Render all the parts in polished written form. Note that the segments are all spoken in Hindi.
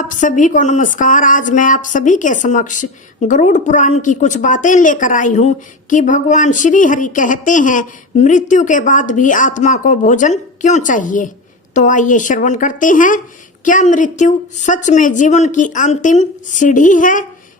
आप सभी को नमस्कार। आज मैं आप सभी के समक्ष गरुड़ पुराण की कुछ बातें लेकर आई हूँ कि भगवान श्री हरि कहते हैं मृत्यु के बाद भी आत्मा को भोजन क्यों चाहिए। तो आइए श्रवण करते हैं। क्या मृत्यु सच में जीवन की अंतिम सीढ़ी है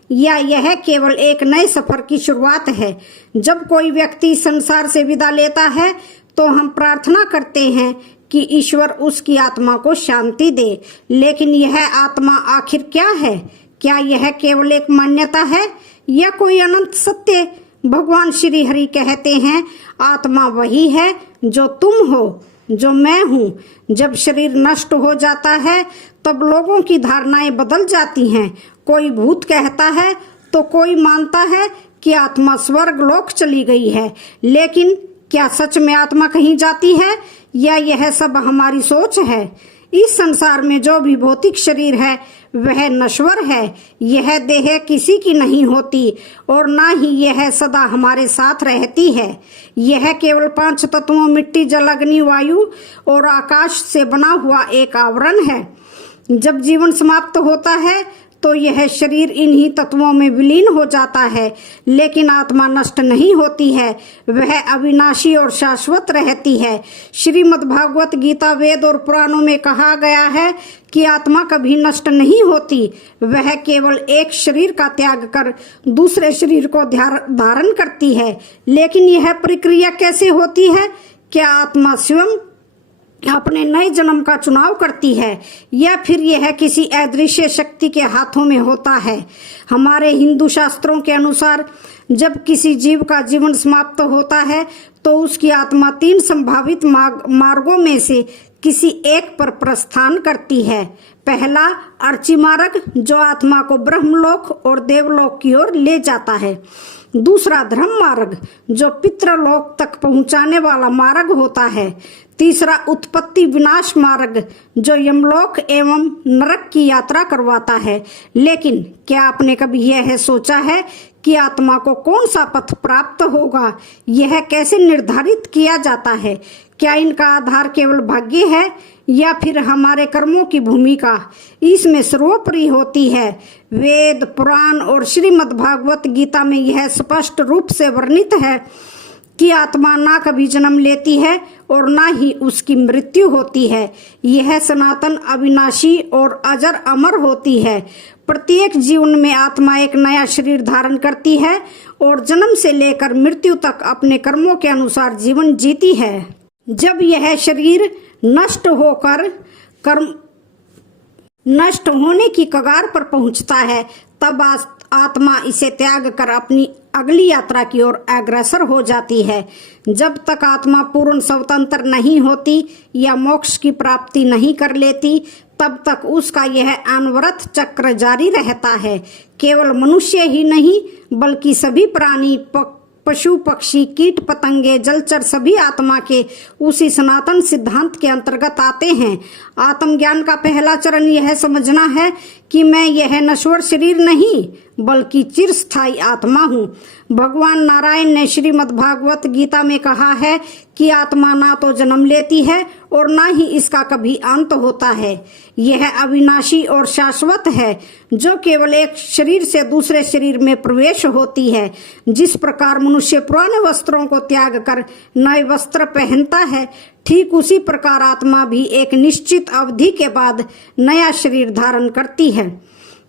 या यह केवल एक नए सफर की शुरुआत है। जब कोई व्यक्ति संसार से विदा लेता है तो हम प्रार्थना करते हैं कि ईश्वर उसकी आत्मा को शांति दे, लेकिन यह आत्मा आखिर क्या है? क्या यह केवल एक मान्यता है या कोई अनंत सत्य? भगवान श्री हरि कहते हैं आत्मा वही है जो तुम हो, जो मैं हूँ। जब शरीर नष्ट हो जाता है तब लोगों की धारणाएं बदल जाती हैं। कोई भूत कहता है तो कोई मानता है कि आत्मा स्वर्ग लोक चली गई है। लेकिन क्या सच में आत्मा कहीं जाती है या यह सब हमारी सोच है? इस संसार में जो भी भौतिक शरीर है वह नश्वर है। यह देह किसी की नहीं होती और ना ही यह सदा हमारे साथ रहती है। यह केवल 5 तत्वों मिट्टी, जल, अग्नि, वायु और आकाश से बना हुआ एक आवरण है। जब जीवन समाप्त होता है तो यह शरीर इन्हीं तत्वों में विलीन हो जाता है, लेकिन आत्मा नष्ट नहीं होती है। वह अविनाशी और शाश्वत रहती है। श्रीमद् भागवत गीता, वेद और पुराणों में कहा गया है कि आत्मा कभी नष्ट नहीं होती। वह केवल एक शरीर का त्याग कर दूसरे शरीर को धारण करती है। लेकिन यह प्रक्रिया कैसे होती है? क्या आत्मा स्वयं अपने नए जन्म का चुनाव करती है या फिर यह किसी अदृश्य शक्ति के हाथों में होता है? हमारे हिंदू शास्त्रों के अनुसार जब किसी जीव का जीवन समाप्त होता है तो उसकी आत्मा 3 संभावित मार्गों में से किसी एक पर प्रस्थान करती है। पहला अर्ची मार्ग, जो आत्मा को ब्रह्मलोक और देवलोक की ओर ले जाता है। दूसरा धर्म मार्ग, जो पितृलोक तक पहुंचाने वाला मार्ग होता है। तीसरा उत्पत्ति विनाश मार्ग, जो यमलोक एवं नरक की यात्रा करवाता है। लेकिन क्या आपने कभी यह सोचा है कि आत्मा को कौन सा पथ प्राप्त होगा? यह कैसे निर्धारित किया जाता है? क्या इनका आधार केवल भाग्य है या फिर हमारे कर्मों की भूमिका इसमें सर्वोपरि होती है? वेद, पुराण और श्रीमद् भागवत गीता में यह स्पष्ट रूप से वर्णित है कि आत्मा ना कभी जन्म लेती है और ना ही उसकी मृत्यु होती है। यह सनातन, अविनाशी और अजर अमर होती है। प्रत्येक जीवन में आत्मा एक नया शरीर धारण करती है और जन्म से लेकर मृत्यु तक अपने कर्मों के अनुसार जीवन जीती है। जब यह शरीर नष्ट होने की कगार पर पहुंचता है तब आत्मा इसे त्याग कर अपनी अगली यात्रा की ओर अग्रसर हो जाती है। जब तक आत्मा पूर्ण स्वतंत्र नहीं होती या मोक्ष की प्राप्ति नहीं कर लेती तब तक उसका यह अनवरत चक्र जारी रहता है। केवल मनुष्य ही नहीं बल्कि सभी प्राणी, पशु, पक्षी, कीट पतंगे, जलचर सभी आत्मा के उसी सनातन सिद्धांत के अंतर्गत आते हैं। आत्मज्ञान का पहला चरण यह समझना है कि मैं यह नश्वर शरीर नहीं बल्कि चिरस्थायी आत्मा हूँ। भगवान नारायण ने श्रीमद् भागवत गीता में कहा है कि आत्मा ना तो जन्म लेती है और ना ही इसका कभी अंत होता है। यह अविनाशी और शाश्वत है, जो केवल एक शरीर से दूसरे शरीर में प्रवेश होती है। जिस प्रकार मनुष्य पुराने वस्त्रों को त्याग कर नए वस्त्र पहनता है, ठीक उसी प्रकार आत्मा भी एक निश्चित अवधि के बाद नया शरीर धारण करती है।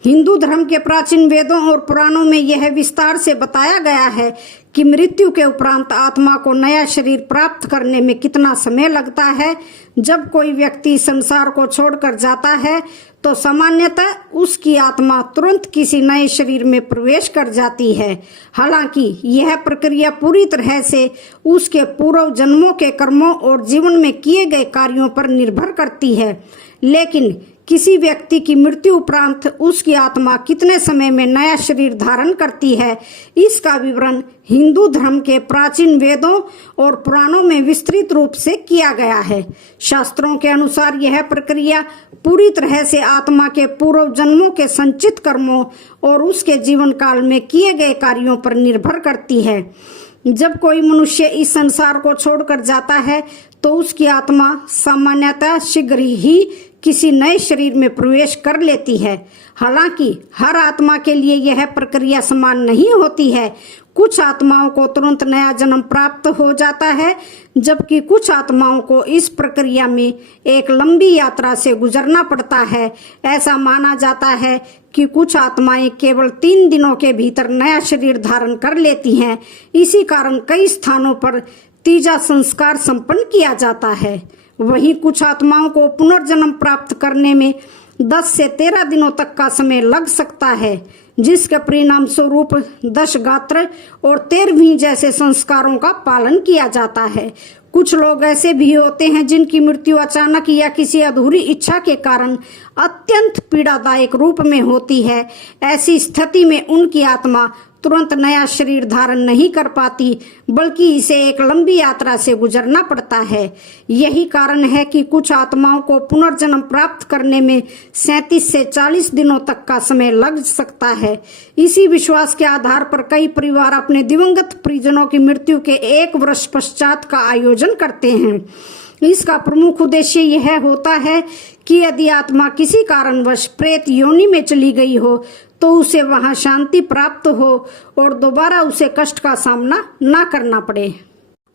हिंदू धर्म के प्राचीन वेदों और पुराणों में यह विस्तार से बताया गया है कि मृत्यु के उपरांत आत्मा को नया शरीर प्राप्त करने में कितना समय लगता है। जब कोई व्यक्ति संसार को छोड़कर जाता है तो सामान्यतः उसकी आत्मा तुरंत किसी नए शरीर में प्रवेश कर जाती है। हालांकि यह प्रक्रिया पूरी तरह से उसके पूर्व जन्मों के कर्मों और जीवन में किए गए कार्यों पर निर्भर करती है। लेकिन किसी व्यक्ति की मृत्यु उपरांत उसकी आत्मा कितने समय में नया शरीर धारण करती है, इसका विवरण हिंदू धर्म के प्राचीन वेदों और पुराणों में विस्तृत रूप से किया गया है। शास्त्रों के अनुसार यह प्रक्रिया पूरी तरह से आत्मा के पूर्व जन्मों के संचित कर्मों और उसके जीवन काल में किए गए कार्यों पर निर्भर करती है। जब कोई मनुष्य इस संसार को छोड़कर जाता है तो उसकी आत्मा सामान्यतः शीघ्र ही किसी नए शरीर में प्रवेश कर लेती है। हालांकि हर आत्मा के लिए यह प्रक्रिया समान नहीं होती है। कुछ आत्माओं को तुरंत नया जन्म प्राप्त हो जाता है, जबकि कुछ आत्माओं को इस प्रक्रिया में एक लंबी यात्रा से गुजरना पड़ता है। ऐसा माना जाता है कि कुछ आत्माएं केवल 3 दिनों के भीतर नया शरीर धारण कर लेती हैं। इसी कारण कई स्थानों पर तीजा संस्कार संपन्न किया जाता है। वहीं कुछ आत्माओं को पुनर्जन्म प्राप्त करने में 10 से 13 दिनों तक का समय लग सकता है, जिसके परिणाम स्वरूप 10 गात्र और 13वीं जैसे संस्कारों का पालन किया जाता है। कुछ लोग ऐसे भी होते हैं जिनकी मृत्यु अचानक या किसी अधूरी इच्छा के कारण अत्यंत पीड़ादायक रूप में होती है। ऐसी स्थिति में उनकी आत्मा तुरंत नया शरीर धारण नहीं कर पाती, बल्कि इसे एक लंबी यात्रा से गुजरना पड़ता है। यही कारण है कि कुछ आत्माओं को पुनर्जन्म प्राप्त करने में 37 से 40 दिनों तक का समय लग सकता है। इसी विश्वास के आधार पर कई परिवार अपने दिवंगत परिजनों की मृत्यु के 1 वर्ष पश्चात का आयोजन करते हैं। इसका प्रमुख उद्देश्य यह होता है कि यदि आत्मा किसी कारणवश प्रेत योनि में चली गई हो तो उसे वहां शांति प्राप्त हो और दोबारा उसे कष्ट का सामना न करना पड़े।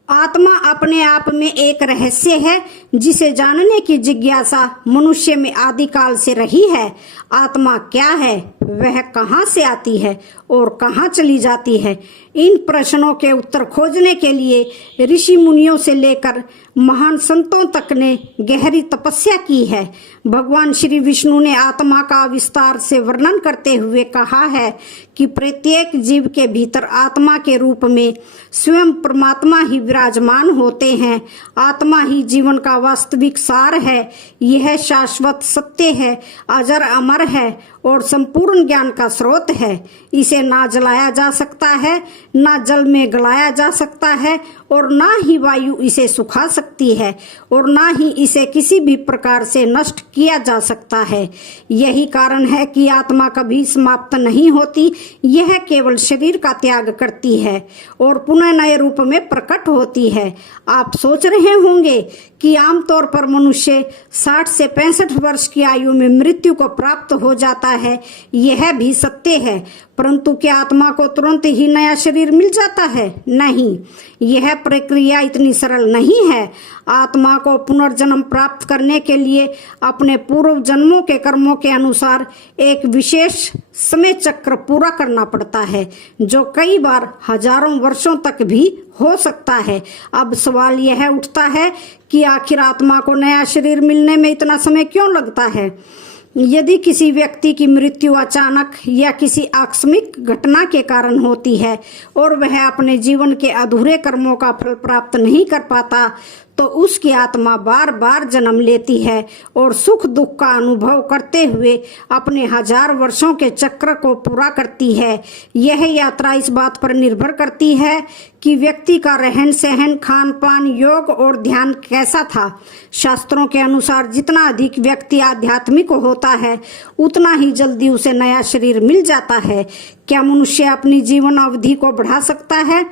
आत्मा अपने आप में एक रहस्य है जिसे जानने की जिज्ञासा मनुष्य में आदिकाल से रही है। आत्मा क्या है, वह कहाँ से आती है और कहाँ चली जाती है? इन प्रश्नों के उत्तर खोजने के लिए ऋषि मुनियों से लेकर महान संतों तक ने गहरी तपस्या की है। भगवान श्री विष्णु ने आत्मा का विस्तार से वर्णन करते हुए कहा है कि प्रत्येक जीव के भीतर आत्मा के रूप में स्वयं परमात्मा ही विराजमान होते हैं। आत्मा ही जीवन का वास्तविक सार है। यह शाश्वत सत्य है, अजर अमर है और संपूर्ण ज्ञान का स्रोत है। इसे ना जलाया जा सकता है, ना जल में गलाया जा सकता है और ना ही वायु इसे सुखा सकती है और ना ही इसे किसी भी प्रकार से नष्ट किया जा सकता है। यही कारण है कि आत्मा कभी समाप्त नहीं होती। यह केवल शरीर का त्याग करती है और पुनः नए रूप में प्रकट होती है। आप सोच रहे होंगे कि आमतौर पर मनुष्य 60 से 65 वर्ष की आयु में मृत्यु को प्राप्त हो जाता है। यह भी सत्य है, परंतु क्या आत्मा को तुरंत ही नया शरीर मिल जाता है? नहीं, यह प्रक्रिया इतनी सरल नहीं है। आत्मा को पुनर्जन्म प्राप्त करने के लिए अपने पूर्व जन्मों के कर्मों के अनुसार एक विशेष समय चक्र पूरा करना पड़ता है, जो कई बार हजारों वर्षों तक भी हो सकता है। अब सवाल यह उठता है कि आखिर आत्मा को नया शरीर मिलने में इतना समय क्यों लगता है? यदि किसी व्यक्ति की मृत्यु अचानक या किसी आकस्मिक घटना के कारण होती है और वह अपने जीवन के अधूरे कर्मों का फल प्राप्त नहीं कर पाता, तो उसकी आत्मा बार बार जन्म लेती है और सुख दुख का अनुभव करते हुए अपने 1000 वर्षों के चक्र को पूरा करती है। यह यात्रा इस बात पर निर्भर करती है कि व्यक्ति का रहन सहन, खान पान, योग और ध्यान कैसा था। शास्त्रों के अनुसार जितना अधिक व्यक्ति आध्यात्मिक होता है, उतना ही जल्दी उसे नया शरीर मिल जाता है। क्या मनुष्य अपनी जीवन अवधि को बढ़ा सकता है?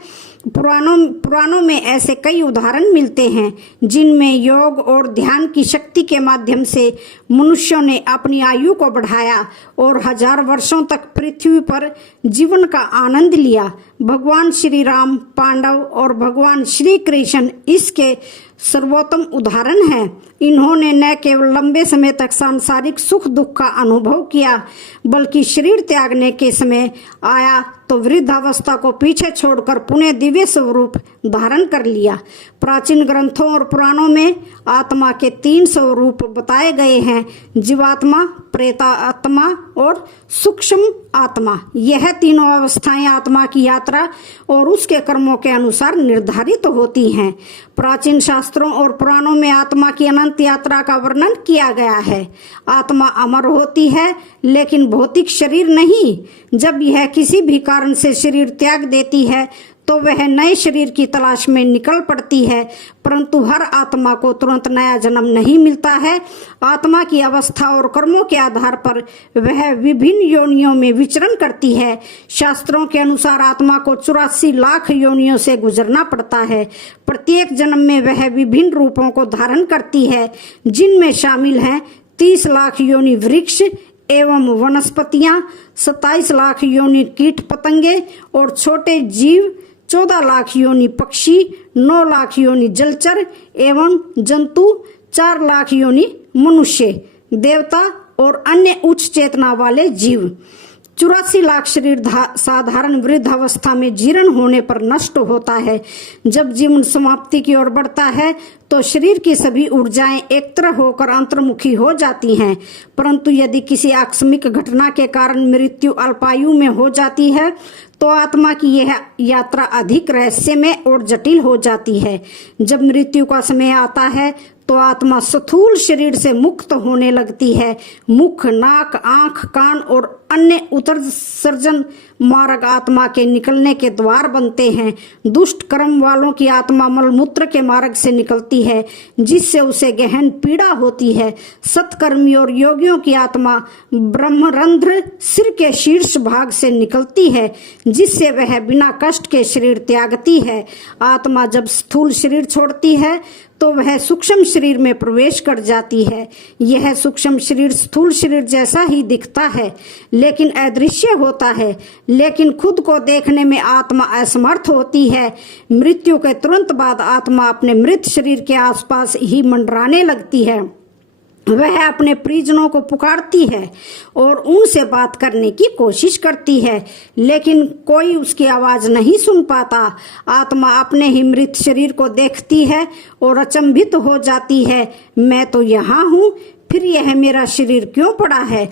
पुराणों में ऐसे कई उदाहरण मिलते हैं जिनमें योग और ध्यान की शक्ति के माध्यम से मनुष्यों ने अपनी आयु को बढ़ाया और 1000 वर्षों तक पृथ्वी पर जीवन का आनंद लिया। भगवान श्री राम, पांडव और भगवान श्री कृष्ण इसके सर्वोत्तम उदाहरण हैं। इन्होंने न केवल लंबे समय तक सांसारिक सुख दुख का अनुभव किया, बल्कि शरीर त्यागने के समय आया तो वृद्धावस्था को पीछे छोड़कर पुनः दिव्य स्वरूप धारण कर लिया। प्राचीन ग्रंथों और पुराणों में आत्मा के 3 स्वरूप बताए गए हैं: जीवात्मा, प्रेतात्मा और सूक्ष्म आत्मा। यह तीनों अवस्थाएं आत्मा की यात्रा और उसके कर्मों के अनुसार निर्धारित होती हैं। प्राचीन शास्त्रों और पुराणों में आत्मा की अनंत यात्रा का वर्णन किया गया है। आत्मा अमर होती है, लेकिन भौतिक शरीर नहीं। जब यह किसी भी कारण से शरीर त्याग देती है तो वह नए शरीर की तलाश में निकल पड़ती है, परंतु हर आत्मा को तुरंत नया जन्म नहीं मिलता है। आत्मा की अवस्था और कर्मों के आधार पर वह विभिन्न योनियों में विचरण करती है। शास्त्रों के अनुसार आत्मा को 84 लाख योनियों से गुजरना पड़ता है। प्रत्येक जन्म में वह विभिन्न रूपों को धारण करती है, जिनमें शामिल हैं 30 लाख योनि वृक्ष एवं वनस्पतियां, 27 लाख योनि कीट पतंगे और छोटे जीव, 14 लाख योनि पक्षी, 9 लाख योनि जलचर एवं जंतु, 4 लाख योनि मनुष्य, देवता और अन्य उच्च चेतना वाले जीव। 84 लाख शरीर साधारण वृद्धावस्था में जीर्ण होने पर नष्ट होता है। जब जीवन समाप्ति की ओर बढ़ता है तो शरीर की सभी ऊर्जाएं एकत्र होकर अंतर्मुखी हो जाती हैं। परंतु यदि किसी आकस्मिक घटना के कारण मृत्यु अल्पायु में हो जाती है तो आत्मा की यह यात्रा अधिक रहस्यमय और जटिल हो जाती है। जब मृत्यु का समय आता है तो आत्मा स्थूल शरीर से मुक्त होने लगती है। मुख, नाक, आंख, कान और अन्य उत्सर्जन मार्ग आत्मा के निकलने के द्वार बनते हैं। दुष्ट कर्म वालों की आत्मा मलमूत्र के मार्ग से निकलती है, जिससे उसे गहन पीड़ा होती है। सत्कर्मी और योगियों की आत्मा ब्रह्मरंध्र सिर के शीर्ष भाग से निकलती है, जिससे वह बिना कष्ट के शरीर त्यागती है। आत्मा जब स्थूल शरीर छोड़ती है तो वह सूक्ष्म शरीर में प्रवेश कर जाती है। यह सूक्ष्म शरीर स्थूल शरीर जैसा ही दिखता है, लेकिन अदृश्य होता है। लेकिन खुद को देखने में आत्मा असमर्थ होती है। मृत्यु के तुरंत बाद आत्मा अपने मृत शरीर के आसपास ही मंडराने लगती है। वह अपने परिजनों को पुकारती है और उनसे बात करने की कोशिश करती है, लेकिन कोई उसकी आवाज नहीं सुन पाता। आत्मा अपने ही मृत शरीर को देखती है और अचंभित हो जाती है। मैं तो यहाँ हूँ, फिर यह मेरा शरीर क्यों पड़ा है?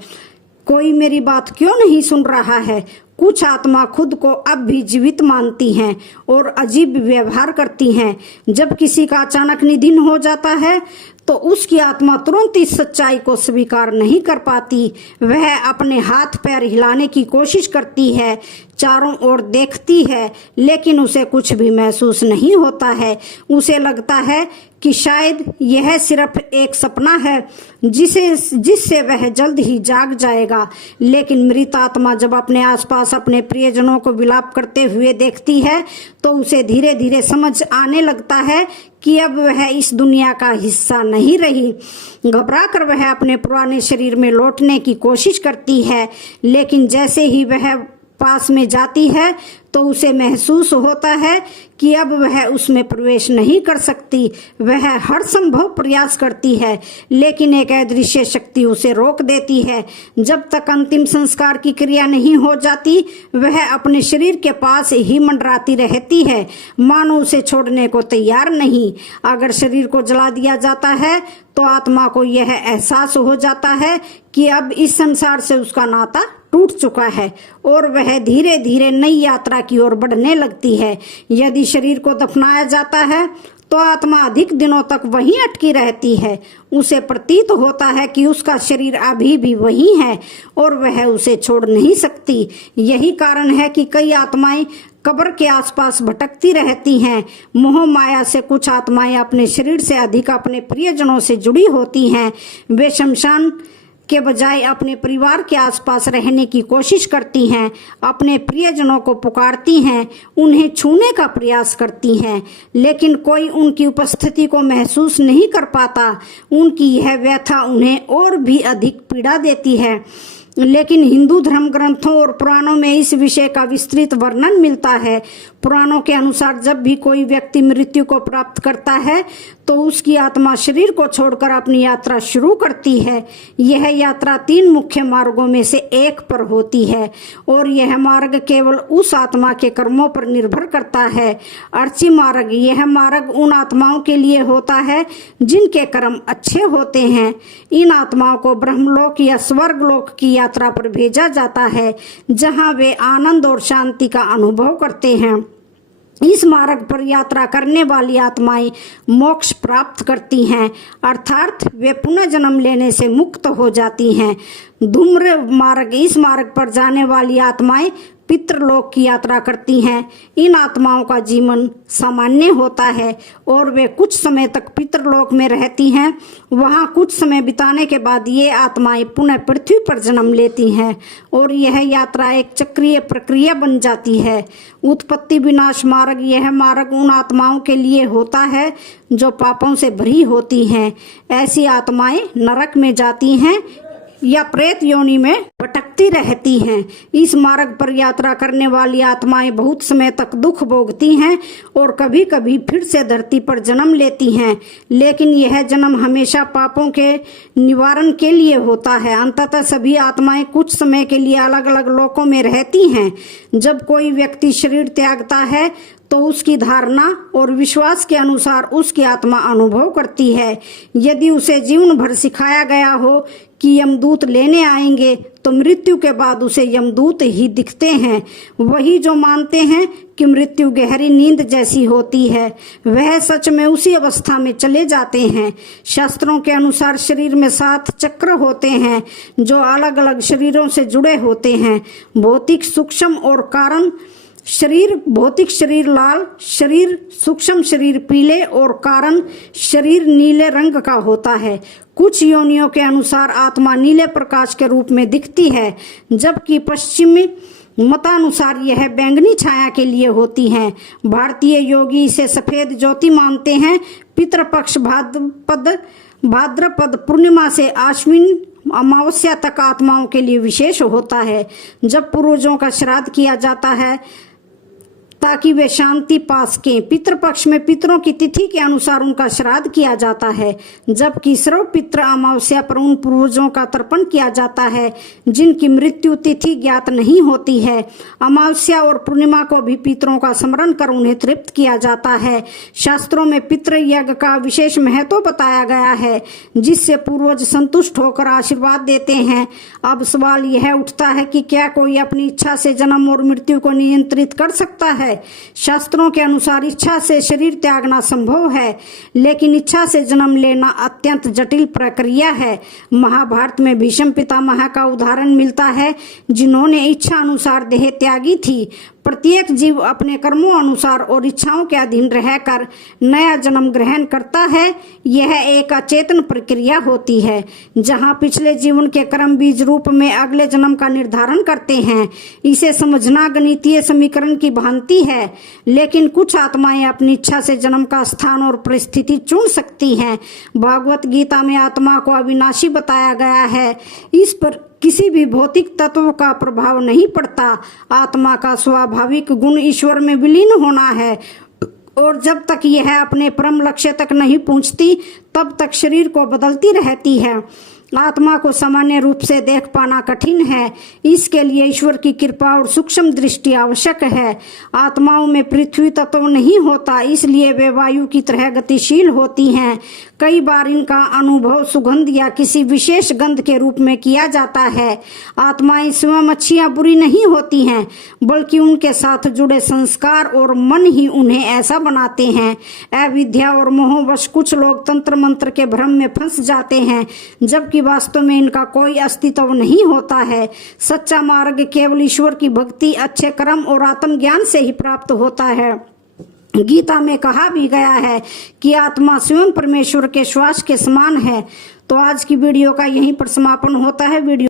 कोई मेरी बात क्यों नहीं सुन रहा है? कुछ आत्मा खुद को अब भी जीवित मानती हैं और अजीब व्यवहार करती हैं। जब किसी का अचानक निधन हो जाता है तो उसकी आत्मा तुरंत इस सच्चाई को स्वीकार नहीं कर पाती। वह अपने हाथ पैर हिलाने की कोशिश करती है, चारों ओर देखती है, लेकिन उसे कुछ भी महसूस नहीं होता है। उसे लगता है कि शायद यह सिर्फ एक सपना है जिससे वह जल्द ही जाग जाएगा। लेकिन मृत आत्मा जब अपने आसपास अपने प्रियजनों को विलाप करते हुए देखती है तो उसे धीरे धीरे समझ आने लगता है कि अब वह इस दुनिया का हिस्सा नहीं रही। घबराकर वह अपने पुराने शरीर में लौटने की कोशिश करती है, लेकिन जैसे ही वह पास में जाती है तो उसे महसूस होता है कि अब वह उसमें प्रवेश नहीं कर सकती। वह हर संभव प्रयास करती है, लेकिन एक अदृश्य शक्ति उसे रोक देती है। जब तक अंतिम संस्कार की क्रिया नहीं हो जाती, वह अपने शरीर के पास ही मंडराती रहती है, मानो उसे छोड़ने को तैयार नहीं। अगर शरीर को जला दिया जाता है तो आत्मा को यह एहसास हो जाता है कि अब इस संसार से उसका नाता टूट चुका है और वह धीरे धीरे नई यात्रा की ओर बढ़ने लगती है। यदि शरीर को दफनाया जाता है तो आत्मा अधिक दिनों तक वहीं अटकी रहती है। उसे प्रतीत होता है कि उसका शरीर अभी भी वही है और वह उसे छोड़ नहीं सकती। यही कारण है कि कई आत्माएं कब्र के आसपास भटकती रहती हैं। मोह माया से कुछ आत्माएं अपने शरीर से अधिक अपने प्रियजनों से जुड़ी होती हैं। वे शमशान के बजाय अपने परिवार के आसपास रहने की कोशिश करती हैं, अपने प्रियजनों को पुकारती हैं, उन्हें छूने का प्रयास करती हैं, लेकिन कोई उनकी उपस्थिति को महसूस नहीं कर पाता। उनकी यह व्यथा उन्हें और भी अधिक पीड़ा देती है। लेकिन हिंदू धर्म ग्रंथों और पुराणों में इस विषय का विस्तृत वर्णन मिलता है। पुराणों के अनुसार जब भी कोई व्यक्ति मृत्यु को प्राप्त करता है तो उसकी आत्मा शरीर को छोड़कर अपनी यात्रा शुरू करती है। यह यात्रा 3 मुख्य मार्गों में से एक पर होती है और यह मार्ग केवल उस आत्मा के कर्मों पर निर्भर करता है। अर्ची मार्ग, यह मार्ग उन आत्माओं के लिए होता है जिनके कर्म अच्छे होते हैं। इन आत्माओं को ब्रह्मलोक या स्वर्गलोक की यात्रा पर भेजा जाता है, जहां वे आनंद और शांति का अनुभव करते हैं। इस मार्ग पर यात्रा करने वाली आत्माएं मोक्ष प्राप्त करती हैं, अर्थात वे पुनः जन्म लेने से मुक्त हो जाती हैं। धूम्र मार्ग, इस मार्ग पर जाने वाली आत्माएं पितृलोक की यात्रा करती हैं। इन आत्माओं का जीवन सामान्य होता है और वे कुछ समय तक पितृलोक में रहती हैं। वहां कुछ समय बिताने के बाद ये आत्माएं पुनः पृथ्वी पर जन्म लेती हैं और यह यात्रा एक चक्रीय प्रक्रिया बन जाती है। उत्पत्ति विनाश मार्ग, यह मार्ग उन आत्माओं के लिए होता है जो पापों से भरी होती हैं। ऐसी आत्माएं नरक में जाती हैं या प्रेत योनि में भटकती रहती हैं। इस मार्ग पर यात्रा करने वाली आत्माएं बहुत समय तक दुख भोगती हैं और कभी कभी फिर से धरती पर जन्म लेती हैं, लेकिन यह जन्म हमेशा पापों के निवारण के लिए होता है। अंततः सभी आत्माएं कुछ समय के लिए अलग अलग लोकों में रहती हैं। जब कोई व्यक्ति शरीर त्यागता है तो उसकी धारणा और विश्वास के अनुसार उसकी आत्मा अनुभव करती है। यदि उसे जीवन भर सिखाया गया हो कि यमदूत लेने आएंगे तो मृत्यु के बाद उसे यमदूत ही दिखते हैं। वही जो मानते हैं कि मृत्यु गहरी नींद जैसी होती है, वह सच में उसी अवस्था में चले जाते हैं। शास्त्रों के अनुसार शरीर में 7 चक्र होते हैं जो अलग अलग शरीरों से जुड़े होते हैं। भौतिक, सूक्ष्म और कारण शरीर, भौतिक शरीर लाल, शरीर सूक्ष्म शरीर पीले और कारण शरीर नीले रंग का होता है। कुछ योनियों के अनुसार आत्मा नीले प्रकाश के रूप में दिखती है, जबकि पश्चिमी मतानुसार यह बैंगनी छाया के लिए होती है। भारतीय योगी इसे सफेद ज्योति मानते हैं। पितृपक्ष भाद्रपद पूर्णिमा से आश्विन अमावस्या तक आत्माओं के लिए विशेष होता है, जब पूर्वजों का श्राद्ध किया जाता है ताकि वे शांति पा सकें। पितृपक्ष में पितरों की तिथि के अनुसार उनका श्राद्ध किया जाता है, जबकि सर्व पितृ अमावस्या पर उन पूर्वजों का तर्पण किया जाता है जिनकी मृत्यु तिथि ज्ञात नहीं होती है। अमावस्या और पूर्णिमा को भी पितरों का स्मरण कर उन्हें तृप्त किया जाता है। शास्त्रों में पितृ यज्ञ का विशेष महत्व बताया गया है, जिससे पूर्वज संतुष्ट होकर आशीर्वाद देते हैं। अब सवाल यह उठता है कि क्या कोई अपनी इच्छा से जन्म और मृत्यु को नियंत्रित कर सकता है? शास्त्रों के अनुसार इच्छा से शरीर त्यागना संभव है, लेकिन इच्छा से जन्म लेना अत्यंत जटिल प्रक्रिया है। महाभारत में भीष्म पितामह का उदाहरण मिलता है, जिन्होंने इच्छा अनुसार देह त्यागी थी। प्रत्येक जीव अपने कर्मों अनुसार और इच्छाओं के अधीन रहकर नया जन्म ग्रहण करता है। यह एक अचेतन प्रक्रिया होती है, जहां पिछले जीवन के कर्म बीज रूप में अगले जन्म का निर्धारण करते हैं। इसे समझना गणितीय समीकरण की भांति है, लेकिन कुछ आत्माएं अपनी इच्छा से जन्म का स्थान और परिस्थिति चुन सकती हैं। भागवत गीता में आत्मा को अविनाशी बताया गया है। इस पर किसी भी भौतिक तत्व का प्रभाव नहीं पड़ता। आत्मा का स्वाभाविक गुण ईश्वर में विलीन होना है और जब तक यह अपने परम लक्ष्य तक नहीं पहुंचती, तब तक शरीर को बदलती रहती है। आत्मा को सामान्य रूप से देख पाना कठिन है, इसके लिए ईश्वर की कृपा और सूक्ष्म दृष्टि आवश्यक है। आत्माओं में पृथ्वी तत्व नहीं होता, इसलिए वे वायु की तरह गतिशील होती हैं। कई बार इनका अनुभव सुगंध या किसी विशेष गंध के रूप में किया जाता है। आत्माएं स्वयं अच्छी बुरी नहीं होती हैं, बल्कि उनके साथ जुड़े संस्कार और मन ही उन्हें ऐसा बनाते हैं। अविद्या और मोहवश कुछ लोग तंत्र मंत्र के भ्रम में फंस जाते हैं, जबकि वास्तव में इनका कोई अस्तित्व नहीं होता है। सच्चा मार्ग केवल ईश्वर की भक्ति, अच्छे कर्म और आत्मज्ञान से ही प्राप्त होता है। गीता में कहा भी गया है कि आत्मा स्वयं परमेश्वर के श्वास के समान है। तो आज की वीडियो का यहीं पर समापन होता है। वीडियो